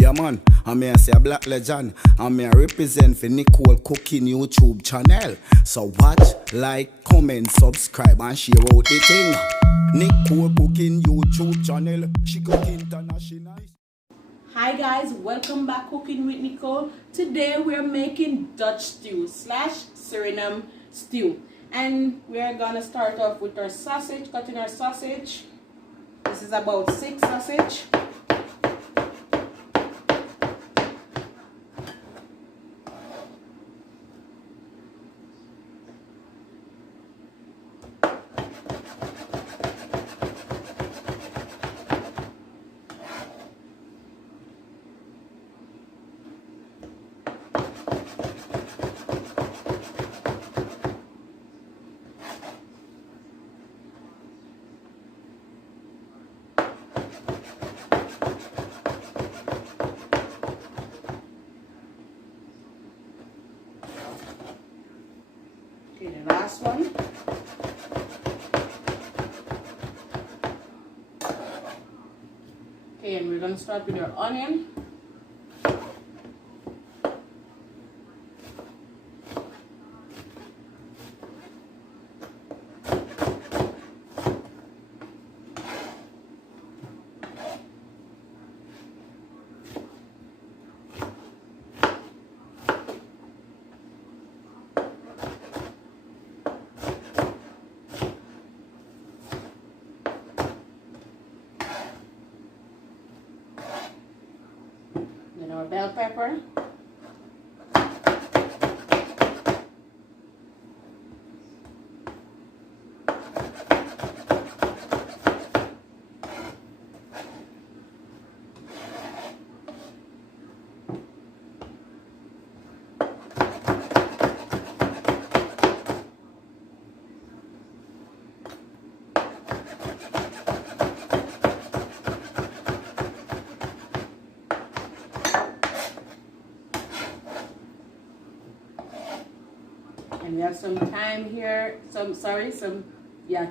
Yeah man, I'm here say a black legend. I'm here represent for Nicole cooking YouTube channel. So watch, like, comment, subscribe and share out the thing. Nicole cooking YouTube channel. She cook international. Hi guys, welcome back Cooking with Nicole. Today we're making Dutch stew slash Suriname stew. And we're gonna start off with our sausage, cutting our sausage. This is about 6 sausage. Okay, the last one. Okay, and we're gonna start with our onion. Then our bell pepper. And we have some thyme here,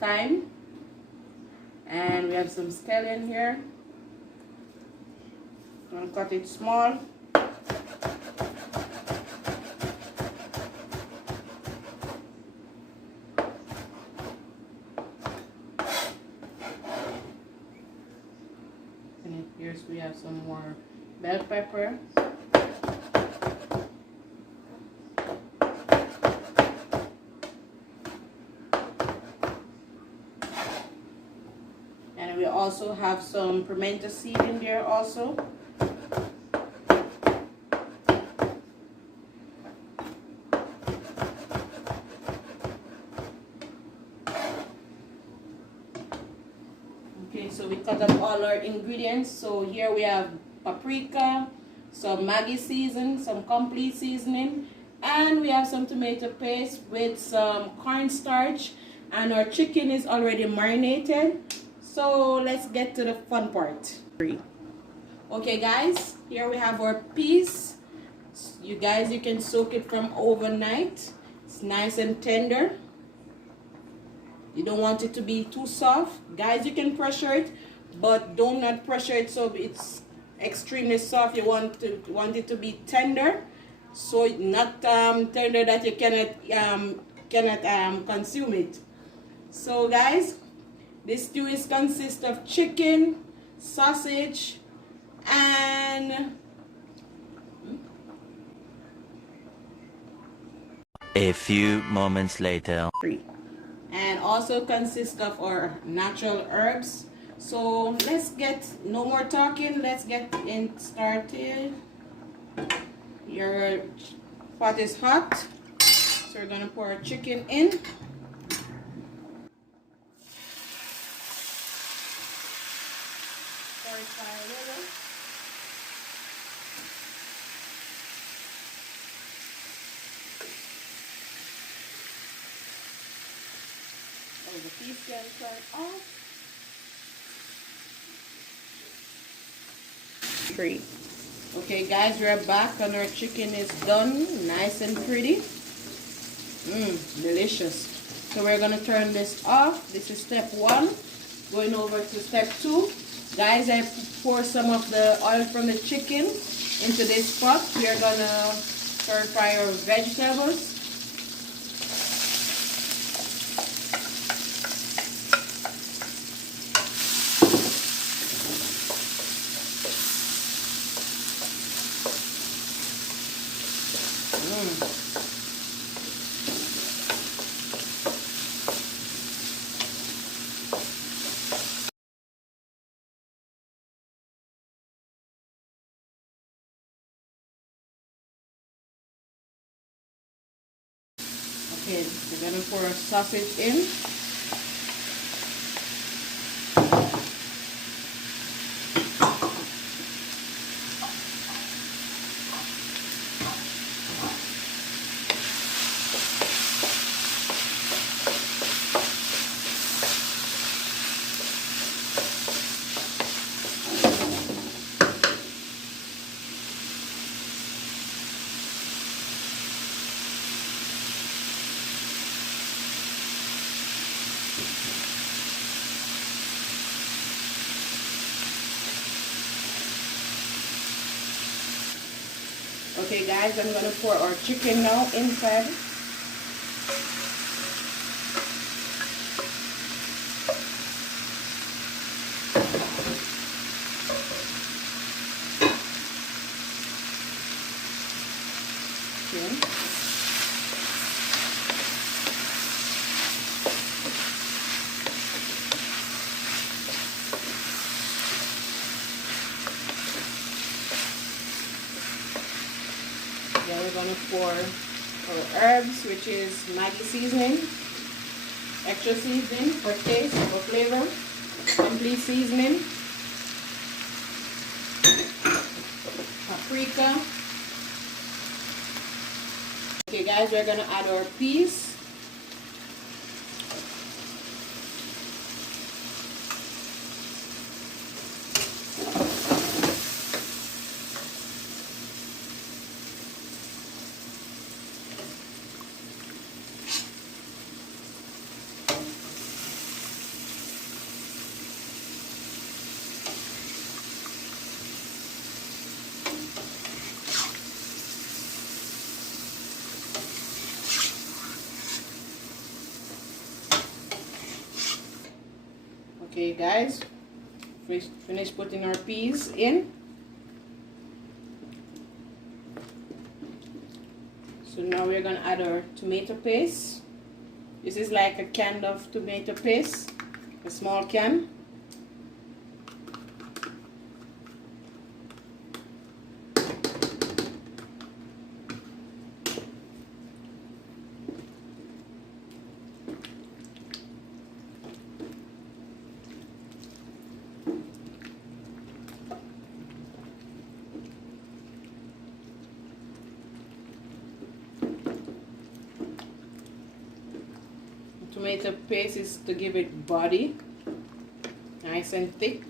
thyme. And we have some scallion here. I'm gonna cut it small. And here we have some more bell pepper. And we also have some pimento seed in there also. Okay, so we cut up all our ingredients. So here we have paprika, some Maggi season, some complete seasoning, and we have some tomato paste with some cornstarch, and our chicken is already marinated. So let's get to the fun part. Okay guys, here we have our peas. You can soak it from overnight. It's nice and tender. You don't want it to be too soft. Guys, you can pressure it, but do not pressure it so it's extremely soft. You want it to be tender, so not tender that you cannot consume it. So guys, this stew consists of chicken, sausage, and a few moments later. And also consists of our natural herbs. So let's get, no more talking, let's get started. Your pot is hot, so we're gonna pour our chicken in. The piece can turn off. Okay guys, we're back and our chicken is done, nice and pretty. Delicious. So we're gonna turn this off. This is step 1. Going over to step 2. Guys, I pour some of the oil from the chicken into this pot. We are gonna stir fry our vegetables. Okay, we're gonna pour our sausage in. Okay guys, I'm gonna pour our chicken now inside. Okay. Then we're gonna pour our herbs, which is Maggi seasoning, extra seasoning for taste, for flavor, complete seasoning, paprika. Okay guys, we're gonna add our peas. Okay guys, finish putting our peas in. So now we're gonna add our tomato paste. This is like a can of tomato paste, a small can. Tomato paste is to give it body, nice and thick.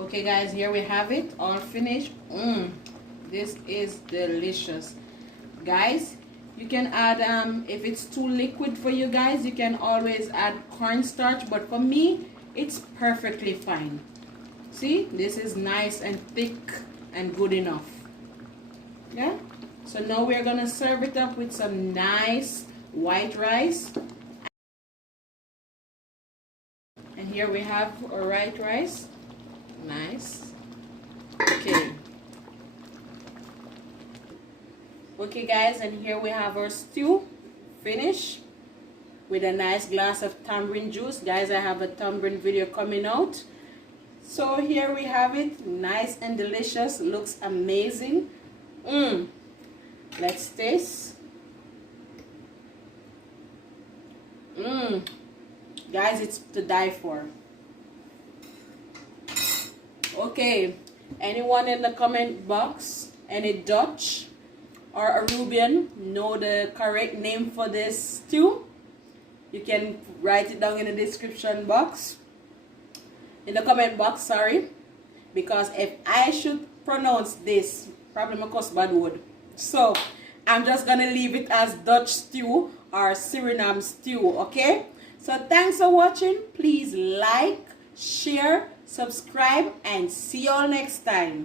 Okay guys, here we have it all finished. This is delicious. Guys, you can add if it's too liquid for you guys, you can always add cornstarch, but for me it's perfectly fine. See, this is nice and thick and good enough. Yeah, so now we're gonna serve it up with some nice white rice. And here we have our white rice. Nice. Okay. Okay guys, and here we have our stew finished with a nice glass of tamarind juice. Guys, I have a tamarind video coming out. So here we have it, nice and delicious, looks amazing. Let's taste. Guys, it's to die for. Okay, anyone in the comment box, any Dutch or Arubian know the correct name for this stew? You can write it down in the description box, in the comment box, sorry. because if I should pronounce this, probably my cuss bad word. So I'm just gonna leave it as Dutch stew or Suriname stew, okay? So thanks for watching. Please like, share, subscribe, and see you all next time.